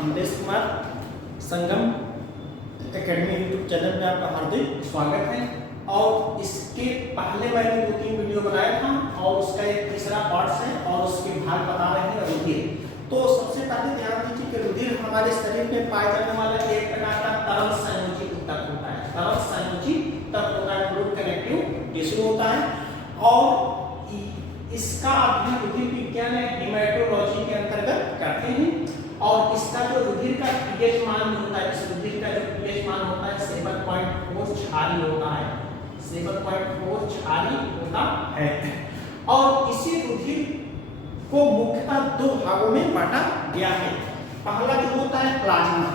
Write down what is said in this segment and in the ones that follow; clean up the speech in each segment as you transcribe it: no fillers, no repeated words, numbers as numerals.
अमरेश कुमार संगम academy YouTube channel में आपका हार्दिक स्वागत है। और इसके पहले मैंने 2-3 वीडियो बनाया था और उसका एक तीसरा पार्ट है और उसके भाग बता रहे हैं रुधिर। तो सबसे पहले ध्यान दीजिए कि रुधिर हमारे शरीर में पाए जाने वाला एक प्रकार का तरल संयोजी ऊतक होता है। तरल संयोजी ऊतक होता है, फ्लूइड कनेक्टिव टिश्यू होता है। और इसका अध्ययन रुधिर विज्ञान या हेमेटोलॉजी के अंतर्गत करते हैं। और इसका जो रुधिर का पीएच मान होता है, इस रुधिर का जो पीएच मान होता है 7.4 क्षारीय होता है, 7.4 क्षारीय होता है। और इसी रुधिर को मुख्यतः 2 भागों में बांटा गया है। पहला जो होता है प्लाज्मा,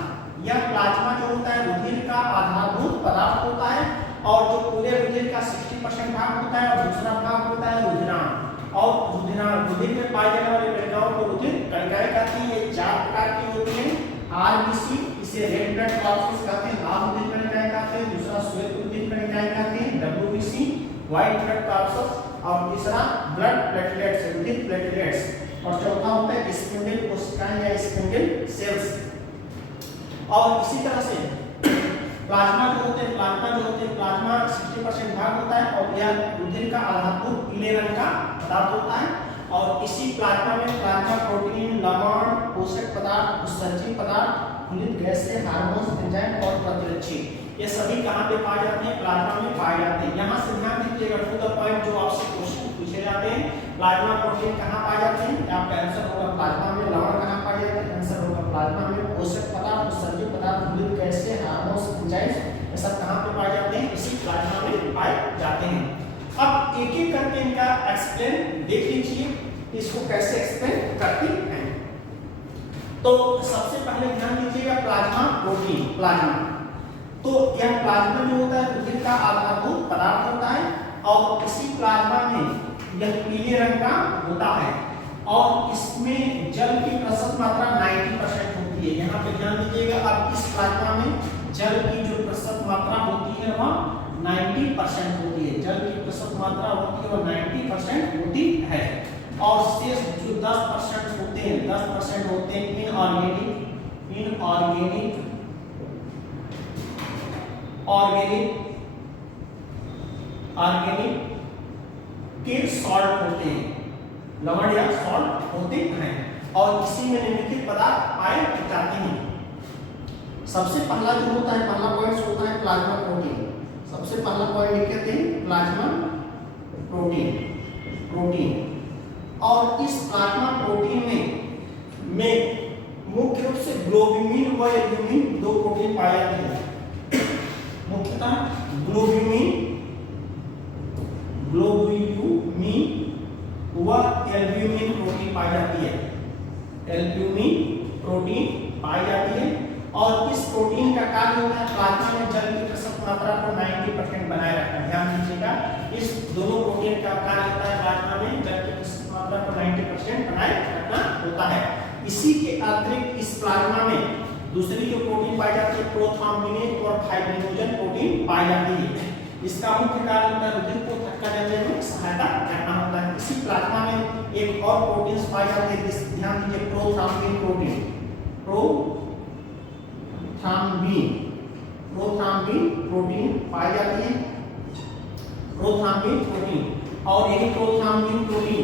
यह प्लाज्मा जो होता है रुधिर का आधारभूत पदार्थ होता है और जो पूरे रुधिर का 60% भाग होता है। और दूसरा भाग होता है रुधिराण। और रुधिर में पाए जाने वाले कणिकाओं को रुधिर कणिकाएं कहती हैं। ये 4 प्रकार की होती हैं। आरबीसी, इसे रेड ब्लड कॉर्पस कहते हैं, लाल रुधिर कणिकाएं कहते हैं। दूसरा श्वेत रुधिर कणिकाएं कहते हैं, डब्ल्यूबीसी, व्हाइट ब्लड कॉर्पस। और तीसरा ब्लड प्लेटलेट्स, रुधिर प्लेटलेट्स। और चौथा होता है स्पिंडल कोशिकाएं या स्पिंडल सेल्स। और इसी तरह से प्लाज्मा जो होते हैं, प्लाज्मा 60% भाग होता है और यह रुधिर का आधारभूत पीले रंग का पदार्थ होता है। और इसी प्लाज्मा में प्लाज्मा प्रोटीन, लवण, पोषक पदार्थ, उत्सर्जित पदार्थ, खुलित गैसें, हार्मोन्स, एंजाइम और प्रतिरक्षी, ये सभी कहां पे पाए जाते हैं? प्लाज्मा में पाए जाते हैं। यहां से ध्यान दीजिएगा, टू द पॉइंट जो आपसे क्वेश्चन पूछे जाते हैं। प्लाज्मा प्रोटीन कहां पाए जाते हैं? आपका आंसर होगा प्लाज्मा में। लवण कहां पाए जाते हैं? आंसर होगा प्लाज्मा में। पोषक पदार्थ, उत्सर्जित पदार्थ, खुलित गैसें, हार्मोन्स, एंजाइम, ये सब कहां पे पाए जाते हैं? इसी प्लाज्मा में पाए जाते हैं। अब एक एक करके इनका एक्सप्लेन देख लीजिए, इसको कैसे एक्सप्लेन करते हैं। तो सबसे पहले ध्यान दीजिएगा प्लाज्मा प्रोटीन। प्लाज्मा तो यह प्लाज्मा जो होता है रुधिर का आधारभूत पदार्थ होता है और इसी प्लाज्मा में यह पीले रंग का होता है और इसमें जल की प्रतिशत मात्रा 90% होती है। यहाँ पे ध्यान दीजिएगा, अब इस प्लाज्मा में जल की जो प्रतिशत मात्रा होती है वह 90% होती है। जल की प्रतिशत मात्रा होती है वह 90% होती है। और शेष जो 10% होते हैं, 10% होते हैं ऑर्गेनिक के सॉल्ट होते हैं, लवण या सॉल्ट होते हैं। और इसी में निम्नलिखित पदार्थ पाए जाते हैं। सबसे पहला जो होता है, पहला पॉइंट होता है प्लाज्मा प्रोटीन। सबसे पहला पॉइंट लिख कहते हैं प्लाज्मा प्रोटीन। और इस प्लाज्मा प्रोटीन में मुख्य रूप से ग्लोब्यूमिन व एल्ब्यूमिन 2 प्रोटीन पाए जाते हैं। मुख्यतः ग्लोब्यूमिन व एल्ब्यूमिन प्रोटीन पाई जाती है। एल्ब्यूमिन प्रोटीन पाई जाती है। और इस प्रोटीन का कार्य होता है प्लाज्मा में जल की प्रतिशत मात्रा को 90% बनाए रखना। ध्यान दीजिएगा, इस दोनों प्रोटीन का कार्य होता है प्लाज्मा में जल की प्रतिशत मात्रा को 90% बनाए रखना होता है। इसी के अतिरिक्त इस प्लाज्मा में दूसरी जो प्रोटीन पाई जाती है प्रोथ्रोम्बिनेज और फाइब्रिनोजन प्रोटीन पाई जाती है। इसका मुख्य कार्य होता है रुधिर को थक्का देने में सहायता करना होता है। इसी प्लाज्मा में एक और प्रोटीन पाई जाती है, ध्यान दीजिए प्रोथ्रोम्बिन प्रोटीन। प्रोथ्रोम्बिन प्रोटीन पाई जाती है। प्रोथ्रोम्बिन प्रोटीन और यही प्रोथ्रोम्बिन प्रोटीन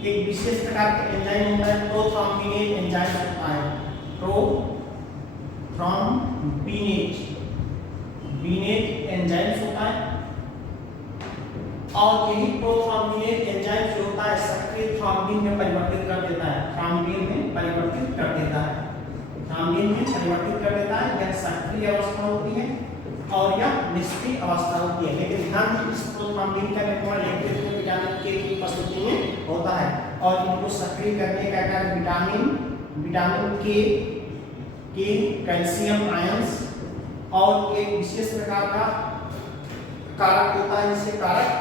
एक विशेष प्रकार का एंजाइम होता है, प्रोथ्रोम्बिनेज एंजाइम होता है। प्रोथ्रोम्बिनेज एंजाइम होता है। और यही प्रोथ्रोम्बिनेज एंजाइम जो होता है सक्रिय थ्रोम्बिन में परिवर्तित कर देता है। थ्रोम्बिन में परिवर्तित कर देता है। यह सक्रिय अवस्था होती है और यह निष्क्रिय अवस्था होती है। लेकिन ध्यान दीजिए, इस प्रोथ्रोम्बिन का निर्माण विटामिन के की उपस्थिति में होता है और इनको सक्रिय करने का कार्य विटामिन के कैल्शियम आयंस और एक विशेष प्रकार का कारक होता है जिसे कारक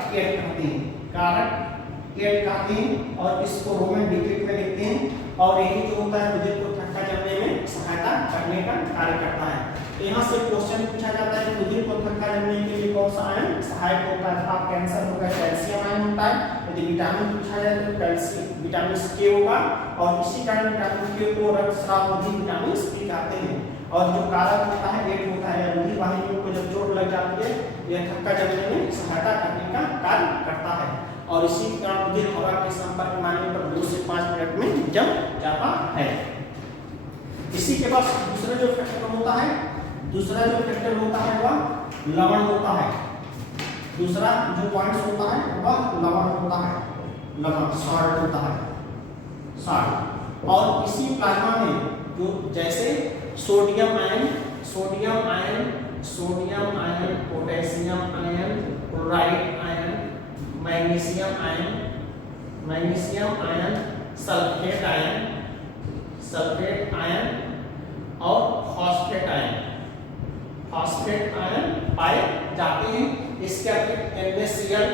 एट कहते हैं और इसको रोमन डिक्रिक में लिखते हैं। और यही जो होता है रुधिर को थक्का जमने में सहायता करने का कार्य करता है। तो यहाँ से क्वेश्चन पूछा जाता है कि रुधिर को थक्का जमने के लिए कौन सा आयन सहायक होता है? आपका आंसर होगा कैल्शियम आयन होता है। यदि विटामिन पूछा जाए तो कैल्शियम विटामिन के होगा और इसी कारण विटामिन के को रक्तस्राव रोधी विटामिन बी कहा जाते हैं। और जो कारक होता है एट होता है, रुधिर वाहिनियों को जब चोट लग जाती है यह थक्का जमने में सहायता करने का कार्य करता है। और इसी कारण रुधिर हवा के संपर्क में आने पर 2 से 5 मिनट में जम जाता है। इसी के बाद दूसरा जो फैक्टर होता है वह लवण होता है। दूसरा जो पॉइंट्स होता है वह लवण होता है, लवण सॉल्ट होता है, सॉल्ट। और इसी प्लाज्मा में जो जैसे sodium ion, potassium ion, chloride ion, magnesium ion, sulphate ion और फॉस्फेट आयन पाए जाते हैं। इसके अतिरिक्त NaCl,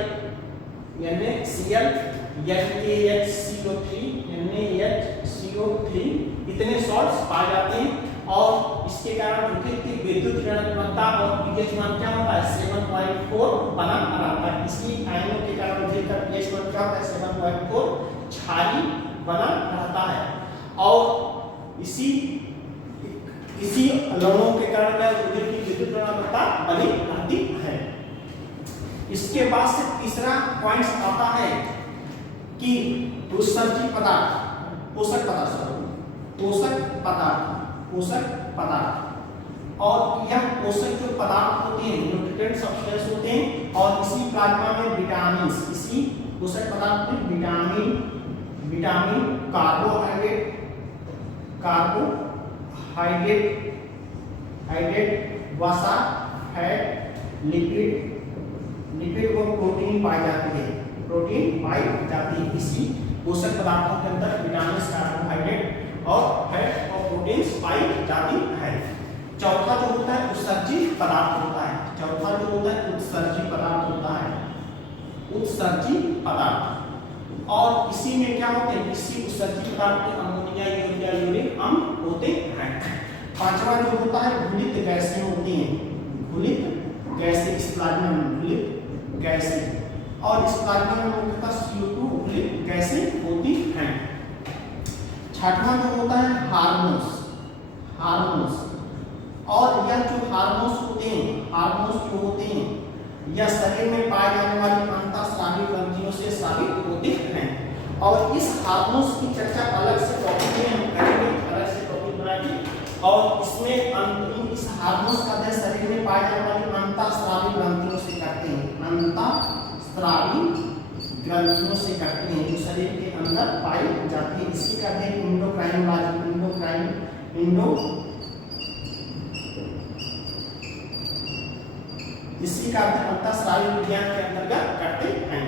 इतने सॉल्ट्स पाए जाते हैं। और इसके कारण रुधिर की विद्युत ऋणात्मकता और pH मान क्या होता है 7.4 बना रहता है। इसी आयनों के कारण रुधिर का pH मान क्या होता है 7.4 क्षारीय बना रहता है। और इसी लवणों के कारण रुधिर की विद्युत ऋणात्मकता बनी रहती है। इसके बाद से तीसरा पॉइंट आता है कि उत्सर्जी पदार्थ, पोषक पदार्थ। और यह पोषक जो पदार्थ होते हैं न्यूट्रिएंट सब्सटेंस होते हैं। और इसी प्लाज्मा में विटामिन, इसी पोषक पदार्थ में विटामिन, कार्बोहाइड्रेट, वसा, फैट, लिपिड व प्रोटीन पाई जाती है। इसी पोषक पदार्थों के अंदर विटामिन, कार्बोहाइड्रेट और फैट और प्रोटीन पाई जाती है। चौथा जो होता है उत्सर्जी पदार्थ और इसी में क्या होते हैं, इसी उत्सर्जी पदार्थ में अमोनिया, यूरिया, यूरिक अम्ल होते हैं। पांचवा जो होता है घुलित गैसें होती हैं, इस प्लाज्मा में घुलित गैसें। और इस प्लाज्मा में मुख्यतः CO2 घुलित गैसें होती हैं। छठवां जो होता है हार्मोन्स। और यह जो हार्मोन्स होते हैं यह शरीर में पाए जाने वाली अंतःस्रावी ग्रंथियों से स्रावित होते हैं। और इस हार्मोन्स की चर्चा अलग से टॉपिक में हम करेंगे, और इसमें इस हार्मोन्स का अध्ययन शरीर में पाए जाने वाली अंतःस्रावी ग्रंथियों से करते हैं, जो शरीर के अंदर पाई जाती है। इसी का अध्ययन इसी का अध्ययन अंतःस्रावी विज्ञान के अंतर्गत करते हैं।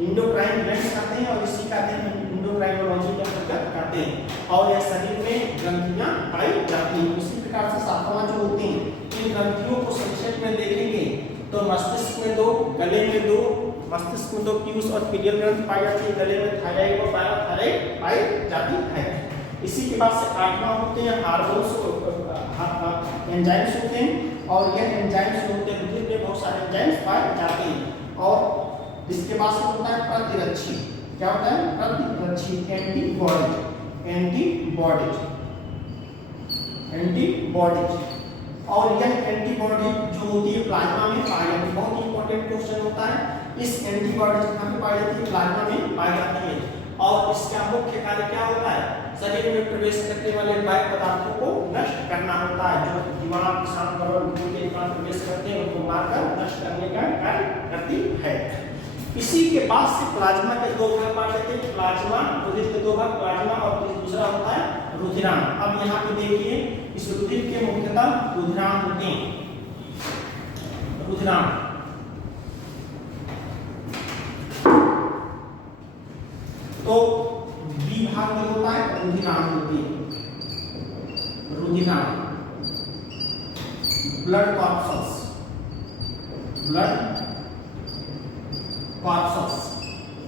इंडोक्राइन ग्लैंड्स करते हैं और इसी का अध्ययन इंडोक्राइनोलॉजी के अंतर्गत करते हैं। और यह शरीर में ग्रंथियां पाई जाती हैं। उसी प्रकार से सातवां जो होते हैं, इन ग्रंथियों को संक्षेप में देखेंगे तो मस्तिष्क में 2, गले में 2, मस्तिष्क में 2 पीयूष और पीडियल ग्रंथि पाई जाती है, गले में थायराइड और पैराथायराइड पाई जाती है। इसी के बाद से आठवां होते हैं हार्मोन्स, एंजाइम्स होते हैं। और यह एंजाइम्स होते हैं, रुधिर में बहुत सारे एंजाइम्स पाए जाते हैं। और इसके बाद से होता है प्रतिरक्षी। क्या होता है प्रतिरक्षी? एंटीबॉडीज। और यह एंटीबॉडी जो होती है प्लाज्मा में पाई जाती है। बहुत इंपॉर्टेंट क्वेश्चन होता है। इस एंटीबॉडी कहाँ पे पाई जाती है? प्लाज्मा में पाई जाती है। और इसका मुख्य कार्य क्या होता है? शरीर में प्रवेश करने वाले बाह्य पदार्थों को नष्ट करना होता है। जो दिमाग के साथ प्रवेश करते हैं उनको मारकर नष्ट करने का कार्य करती है। इसी के बाद से प्लाज्मा के 2 भाग पाए जाते हैं। प्लाज्मा, रुधिर के 2 भाग, प्लाज्मा और दूसरा होता है रुधिरांग। अब यहाँ पे देखिए इस रुधिर के मुख्यतः रुधिरांग होते हैं। रुधिरांग तो बी भाग में होता है रुधिरांग होती है। रुधिरांग, ब्लड कॉर्पस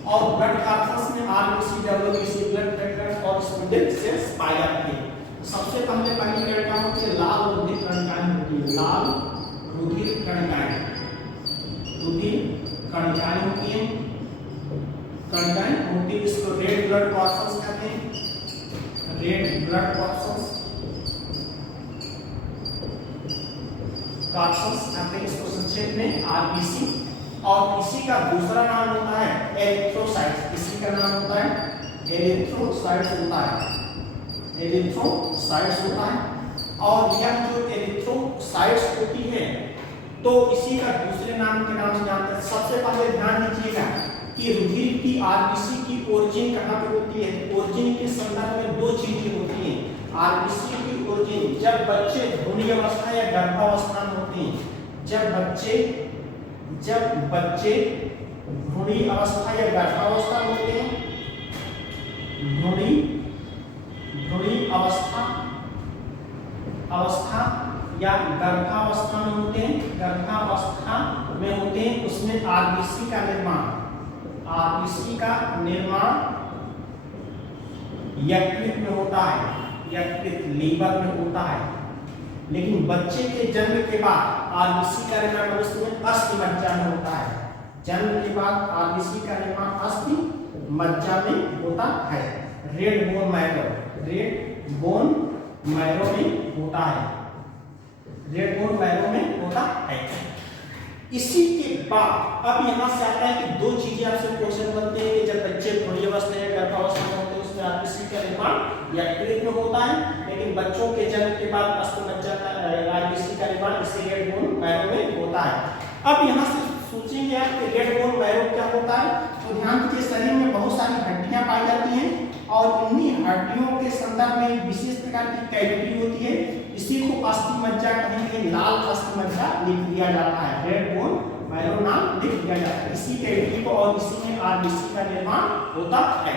और ब्लड कॉर्पस में RBC, WBC, ब्लड प्लेटलेट्स और स्मूथेड सेल्स पाए जाते हैं। सबसे पहली कणिका होती है लाल रुधिर कणिकाएं होती है। लाल रुधिर कणिकाएं होती हैं। इसको रेड ब्लड कॉर्पस कहते हैं। रेड ब्लड कॉर्पस कॉर्पस कहते हैं इसको संक्षेप में आरबीसी। और इसी का दूसरा नाम होता है एरिथ्रोसाइट्स। इसी का नाम होता है एरिथ्रोसाइट्स होता है, एरिथ्रोसाइट्स होता है। और यह जो एरिथ्रोसाइट्स होती है तो इसी का दूसरे नाम के नाम से जानते हैं। सबसे पहले ध्यान दीजिएगा कि रुधिर की आरबीसी की ओरिजिन कहाँ पे होती है। ओरिजिन के संदर्भ में दो चीजें होती हैं। आरबीसी की ओरिजिन जब बच्चे भ्रूण अवस्था या गर्भावस्था में होते हैं, जब बच्चे भ्रूण अवस्था या गर्भावस्था में होते हैं, भ्रूण अवस्था या गर्भावस्था में होते हैं, गर्भावस्था में होते हैं, उसमें आरबीसी का निर्माण यकृत में होता है, यकृत लीवर में होता है। लेकिन बच्चे के जन्म के बाद आरबीसी का निर्माण मनुष्य में अस्थि मज्जा में होता है। जन्म के बाद आरबीसी का निर्माण अस्थि मज्जा में होता है। रेड बोन मैरो में होता है, रेड बोन मैरो में होता है। इसी के बाद अब यहाँ से आता है कि दो चीजें आपसे क्वेश्चन बनते हैं कि जब बच्चे भ्रूण अवस्था या गर्भावस्था में होते हैं उसमें आरबीसी का निर्माण यकृत में होता है, लेकिन बच्चों के जन्म के बाद अस्थि मज्जा का आरबीसी का निर्माण इसी रेड बोन मैरो में होता है। अब यहाँ से सोचेंगे आप कि रेड बोन मैरो क्या होता है, तो ध्यान दीजिए शरीर में बहुत सारी हड्डियां पाई जाती हैं और इन्हीं हड्डियों के संदर्भ में विशेष प्रकार की कैविटी होती है। इसी को अस्थि मज्जा कहेंगे, लाल अस्थि मज्जा लिख दिया जाता है, रेड बोन मैरो नाम लिख दिया जाता है इसी कैविटी को, और इसी में आरबीसी का निर्माण होता है।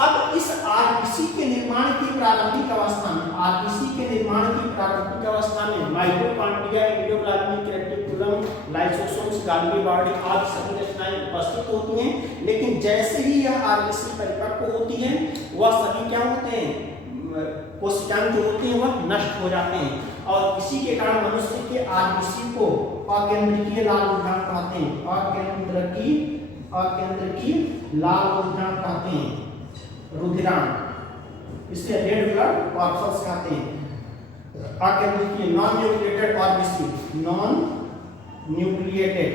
अब इस आरबीसी के निर्माण की प्रारंभिक अवस्था में, आरबीसी के निर्माण की प्रारंभिक अवस्था में mitochondria, endoplasmic reticulum, lysosomes, Golgi body आदि सभी रचनाएं उपस्थित होती हैं। लेकिन जैसे ही यह आरबीसी परिपक्व होती है वह सभी क्या होते हैं, कोशिकाएं जो होती हैं वह नष्ट हो जाते हैं। और इसी के कारण मनुष्य के आरबीसी को अकेंद्रकीय लाल रुधिराण कहते हैं, अकेंद्रकीय लाल रुधिराण कहते हैं, रुधिराण, इसे रेड ब्लड कॉर्पस कहते हैं। अकेंद्रकीय non nucleated RBC, non nucleated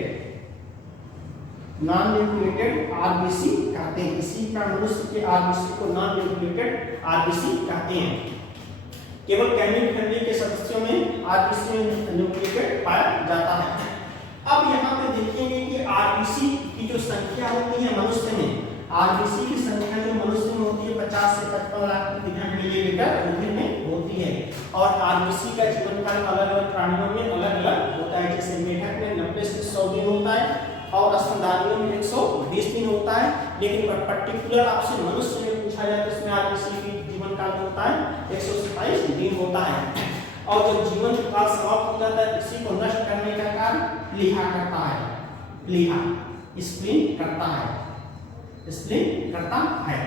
RBC कहते हैं। इसी का मनुष्य के आरबीसी को नॉन न्यूक्लिएटेड आरबीसी कहते हैं। केवल कैमिल फैमिली के सदस्यों में आरबीसी न्यूक्लिएटेड पाया जाता है। अब यहाँ पे देखेंगे कि आरबीसी की जो संख्या होती है मनुष्य में, आरबीसी की संख्या जो मनुष्य में होती है 50 से 55 लाख मिलीलीटर रुधिर में होती है। और आरबीसी का जीवन काल अलग अलग प्राणियों में अलग अलग होता है। जैसे मेढक में 90 से 100 दिन होता है और स्तनधारियों में 120 दिन होता है। लेकिन पर्टिकुलर आपसे मनुष्य में पूछा जाए तो उसमें आरबीसी की जीवन काल होता है 127 दिन होता है। और जब जीवन काल समाप्त हो जाता है इसी को नष्ट करने का कार्य प्लीहा करता है, प्लीहा स्प्लीन करता है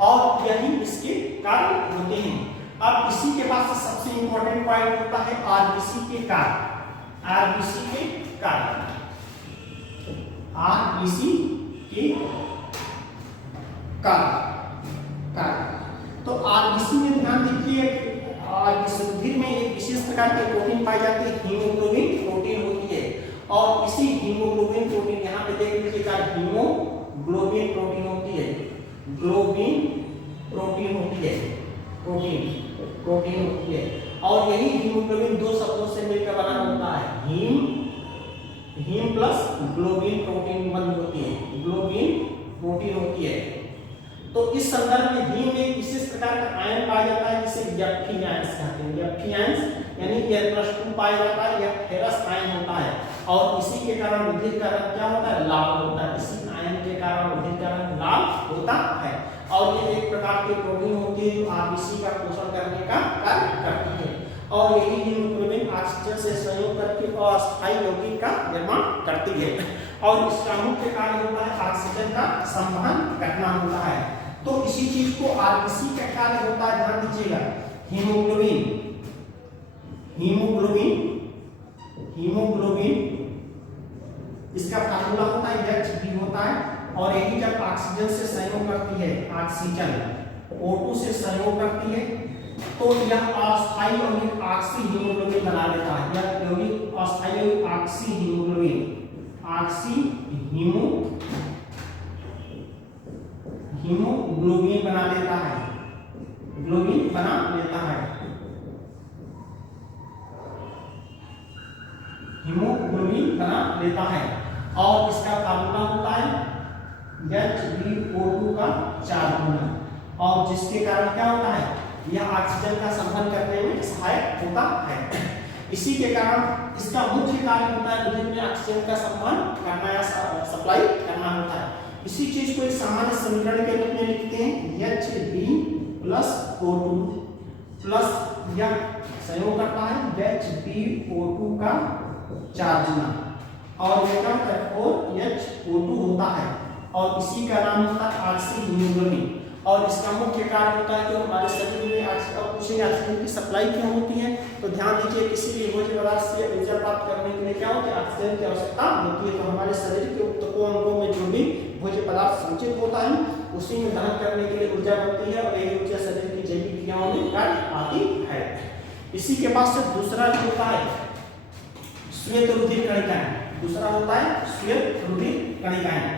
और यही इसके कार्य होते हैं। अब इसी के बाद सबसे इंपॉर्टेंट पॉइंट होता है आरबीसी के कार्य, आरबीसी के कार्य, आरबीसी के कार्य। तो आरबीसी में ध्यान दीजिए, रुधिर में एक विशेष प्रकार के प्रोटीन पाई जाती है, हीमोग्लोबिन प्रोटीन होती है। और इसी हीमोग्लोबिन प्रोटीन यहाँ पे देख लीजिएगा, हीमोग्लोबिन प्रोटीन होती है, ग्लोबिन प्रोटीन होती है, प्रोटीन होती है। और यही हीमोग्लोबिन दो शब्दों से मिलकर बना होता है, हीम प्लस ग्लोबिन प्रोटीन बनी होती है, ग्लोबिन प्रोटीन होती है। तो इस संदर्भ में हीम में विशेष प्रकार का आयन पाया जाता है जिसे एफ कहते हैं, एफ यानी F+2 पाया जाता है, यह फेरस आयन होता है। और इसी के कारण रुधिर का रंग क्या होता है, लाल होता है। इसी आयन के कारण रुधिर का रंग लाल होता है। और ये एक प्रकार की प्रोटीन होती है जो आरबीसी का पोषण करने का कार्य करती है। और यही हीमोग्लोबिन ऑक्सीजन से संयोग करके अस्थायी यौगिक का निर्माण करती है। और इसका मुख्य कार्य होता है ऑक्सीजन का संवहन करना होता है। तो इसी चीज को आरबीसी का कार्य होता है, ध्यान दीजिएगा। हीमोग्लोबिन इसका फार्मूला होता है Hb होता है। और यही जब ऑक्सीजन से संयोग करती है, ऑक्सीजन O2 से संयोग करती है तो यह अस्थायी यौगिक ऑक्सी हीमोग्लोबिन बना लेता है। यह यौगिक अस्थायी यौगिक ऑक्सी हीमोग्लोबिन बना लेता है, ग्लोबिन बना लेता है, हीमोग्लोबिन बना लेता है। और इसका फार्मूला होता है HbO2 का 4 गुना, और जिसके कारण क्या होता है, यह ऑक्सीजन का संवहन करने में सहायक होता है। इसी के कारण इसका मुख्य कार्य होता है रुधिर में ऑक्सीजन का संवहन करना या सप्लाई करना होता है। इसी चीज को एक सामान्य समीकरण के रूप में लिखते हैं Hb+O2 प्लस यह संयोग करता है HbO2 का 4 गुना, और यह क्या होता है 4HO2 होता है, और इसी का नाम होता है ऑक्सी हीमोग्लोबिन। और इसका मुख्य कारण होता है कि हमारे शरीर में ऑक्सीजन की सप्लाई क्यों होती है, तो ध्यान दीजिए किसी भी भोज्य पदार्थ से ऊर्जा प्राप्त करने के लिए क्या होती है, ऑक्सीजन की आवश्यकता होती है। तो हमारे शरीर के ऊतकों अंगों में जो भी भोज्य पदार्थ संचित होता है उसी में दहन करने के लिए ऊर्जा बनती है, और यही ऊर्जा शरीर की जैविक क्रियाओं में कार्य आती है। इसी के बाद से दूसरा जो होता है श्वेत रुधिर कणिकाएं, दूसरा होता है श्वेत रुधिर कणिकाएं,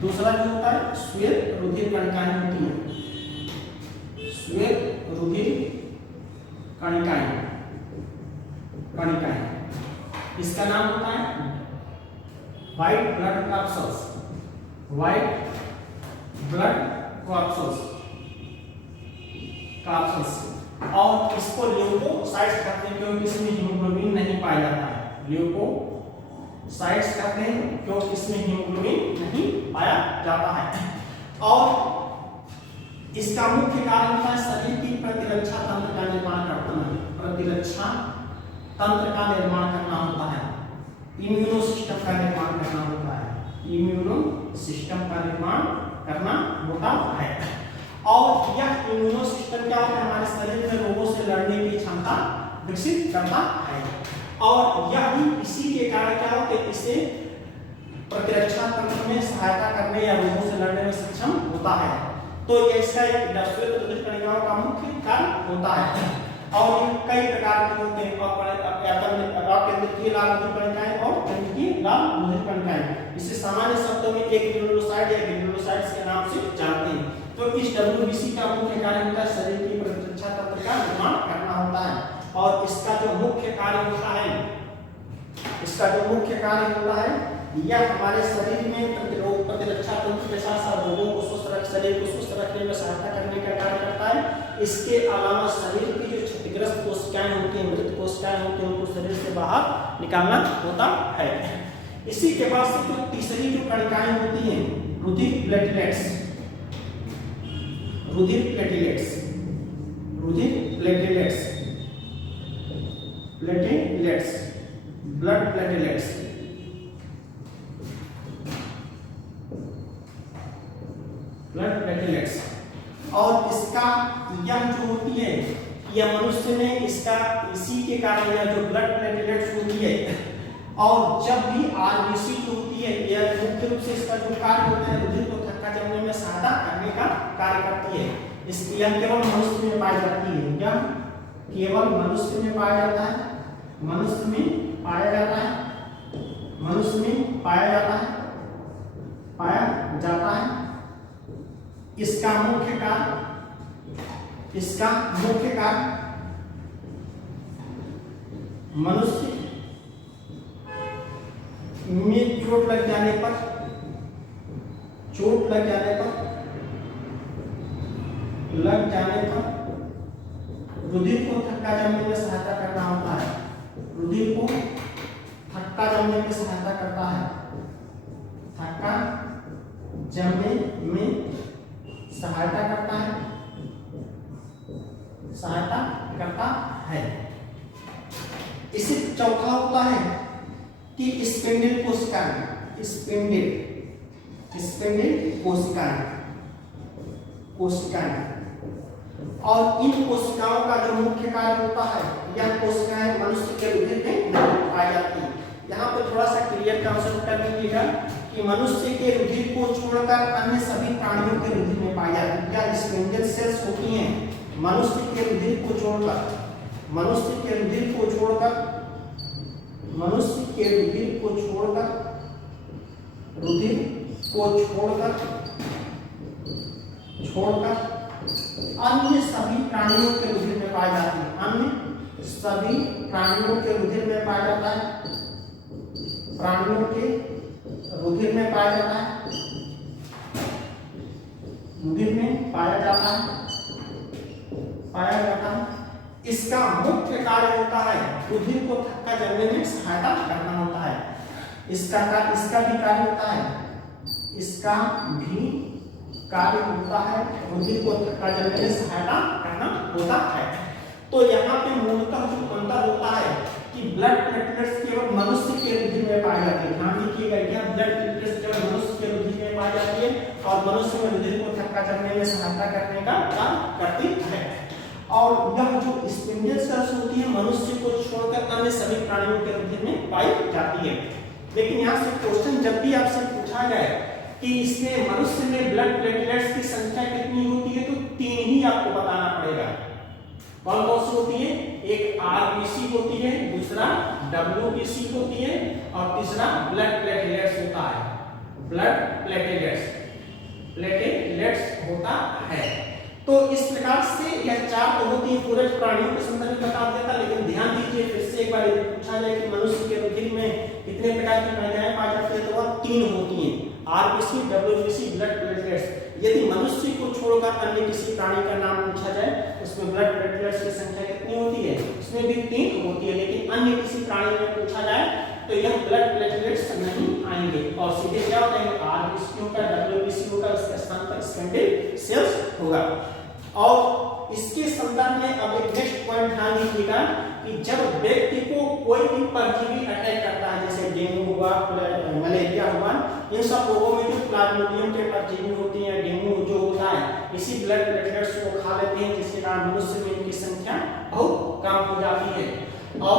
दूसरा जो होता है श्वेत रुधिर कणिकाएं होती है, श्वेत रुधिर कणिकाएं, इसका नाम होता है व्हाइट ब्लड कॉर्पस्कल्स, व्हाइट ब्लड कॉर्पस्कल्स, और इसको ल्यूकोसाइट्स कहते हैं क्योंकि इसमें हीमोग्लोबिन नहीं पाया जाता है, ल्यूकोसाइट्स कहते हैं क्योंकि इसमें हीमोग्लोबिन नहीं पाया जाता है। और इसका मुख्य कारण होता है शरीर की प्रतिरक्षा तंत्र का निर्माण करना, प्रतिरक्षा तंत्र का निर्माण करना होता है, इम्यूनो सिस्टम का निर्माण करना होता है, इम्यूनो सिस्टम का निर्माण करना होता है। और यह इम्यूनो सिस्टम क्या होता है, हमारे शरीर में रोगों से लड़ने की क्षमता विकसित करता है, और यह भी इसी के कारण क्या होता है, इसे प्रतिरक्षा तंत्र में सहायता करने या रोगों से लड़ने में सक्षम होता है। तो ये इसका एक श्वेत रुधिर कणिकाओं का मुख्य कार्य होता है, और ये कई प्रकार के होते हैं, अकेंद्रीय लाल रुधिर कणिकाएं और केंद्रीय लाल रुधिर कणिकाएं। इसे सामान्य शब्दों में एक ग्रेनुलोसाइट या ग्रेनुलोसाइट्स के नाम से जानते हैं। तो इस WBC का मुख्य कार्य होता है शरीर की प्रतिरक्षा तंत्र का निर्माण करना होता है, और इसका जो मुख्य कार्य होता है, यह हमारे शरीर में प्रतिरक्षा तंत्र के साथ साथ रोगों को शरीर को स्वस्थ रखने में सहायता करने का कार्य करता है। इसके अलावा शरीर की जो क्षतिग्रस्त कोशिकाएं होती हैं, मृत कोशिकाएं होती हैं, उनको शरीर से बाहर निकालना होता है। इसी के बाद से जो तीसरी जो कणिकाएं होती हैं, रुधिर प्लेटलेट्स, ब्लड प्लेटलेट्स, और इसका यह जो होती है, यह मनुष्य में इसका इसी के कारण यह जो ब्लड प्लेटलेट्स होती है, और जब भी RBC जो होती है, यह मुख्य रूप से इसका जो कार्य होता है रुधिर को थक्का जमने में सहायता करने का कार्य करती है। यह केवल मनुष्य में पाई जाती है, यह केवल मनुष्य में पाया जाता है, मनुष्य में पाया जाता है। इसका मुख्य कार्य मनुष्य में चोट लग जाने पर रुधिर को थक्का जमने में सहायता करना होता है, रुधिर को थक्का जमने में सहायता करता है, थक्का जमने में सहायता करता है। इसी चौथा होता है कि स्पिंडल कोशिकाएं, और इन कोशिकाओं का जो मुख्य कार्य होता है, यह कोशिकाएं मनुष्य के रुधिर में पाई जाती है। यहाँ पे थोड़ा सा क्लियर कंसेप्ट कर लीजिएगा कि कि मनुष्य के रुधिर को छोड़कर अन्य सभी प्राणियों के रुधिर में पाई जाती है। क्या स्पिंडल सेल्स होती हैं मनुष्य के रुधिर को छोड़कर, मनुष्य के रुधिर को छोड़कर, मनुष्य के रुधिर को छोड़कर, रुधिर को छोड़कर अन्य सभी प्राणियों के रुधिर में पाई जाती है। अन्य सभी प्राणियों के रुधिर में पाया जाता है, प्राणियों के रुधिर में पाया जाता है, रुधिर में पाया जाता है, पाया जाता है। इसका मुख्य कार्य होता है रुधिर को थक्का जमने में सहायता करना होता है। इसका भी कार्य होता है, इसका भी कार्य होता है रुधिर को थक्का जमने में सहायता करना होता है। तो यहाँ पे मूलतः जो अंतर होता है कि ब्लड प्लेटलेट्स केवल मनुष्य के रुधिर में पाई जाती है। ध्यान दीजिएगा, यह ब्लड प्लेटलेट्स केवल मनुष्य के रुधिर में पाई जाती है और मनुष्य में रुधिर को थक्का जमने में सहायता करने का काम करती है। और यह जो स्पिंडल सेल्स होती है मनुष्य को छोड़कर अन्य सभी प्राणियों के रुधिर में पाई जाती है। लेकिन यहाँ से क्वेश्चन जब भी आपसे पूछा जाए कि इसमें मनुष्य में ब्लड प्लेटलेट्स की संख्या कितनी होती है, तो 3 ही आपको बताना पड़ेगा। कौन कौन सी होती है? एक आरबीसी होती है, दूसरा डब्ल्यूबीसी होती है और तीसरा ब्लड प्लेटलेट्स होता है। ब्लड प्लेटलेट्स होता है। तो इस प्रकार से यह 4 तो होती है, पूरे प्राणियों के संदर्भ में बता देता। लेकिन ध्यान दीजिए, फिर से एक बार पूछा जाए कि मनुष्य के रुधिर में कितने प्रकार की कणिकाएं पाई जाती है, तो वह 3 होती हैं, आरबीसी, डब्ल्यूबीसी, ब्लड प्लेटलेट्स। यदि मनुष्य को छोड़कर अन्य किसी प्राणी का नाम पूछा जाए, उसमें ब्लड प्लेटलेट्स की संख्या कितनी होती है? उसमें भी 3 होती है। लेकिन अन्य किसी प्राणी में पूछा जाए तो यह ब्लड प्लेटलेट्स नहीं आएंगे और सीधे क्या होता है? आरबीसी होगा, डब्ल्यूबीसी होगा, उसके स्थान पर स्पिंडल सेल्स होगा। और इसके संदर्भ में अब एक नेक्स्ट पॉइंट ध्यान दीजिएगा कि जब व्यक्ति को कोई भी परजीवी अटैक करता है, जैसे डेंगू हुआ, मलेरिया हुआ, इन सब रोगों में जो प्लाज्मोडियम के परजीवी होती हैं, डेंगू जो होता है, इसी ब्लड प्लेटलेट्स को खा लेते हैं, जिसके कारण मनुष्य में इनकी संख्या बहुत कम हो जाती है। और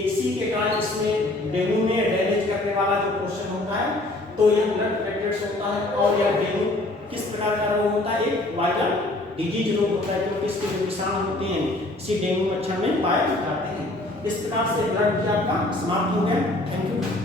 इसी के कारण इसमें डेंगू में डैमेज करने वाला जो पोर्शन होता है, तो यह ब्लड प्लेटलेट्स होता है। और यह डेंगू किस प्रकार का रोग होता है? एक वायरल डिजीज रोग होता है, क्योंकि इसके जो विषाणु होते हैं इसी डेंगू मच्छर में पाए जाते हैं। इस प्रकार से ब्लड आपका समाप्त हो गया। Thank you.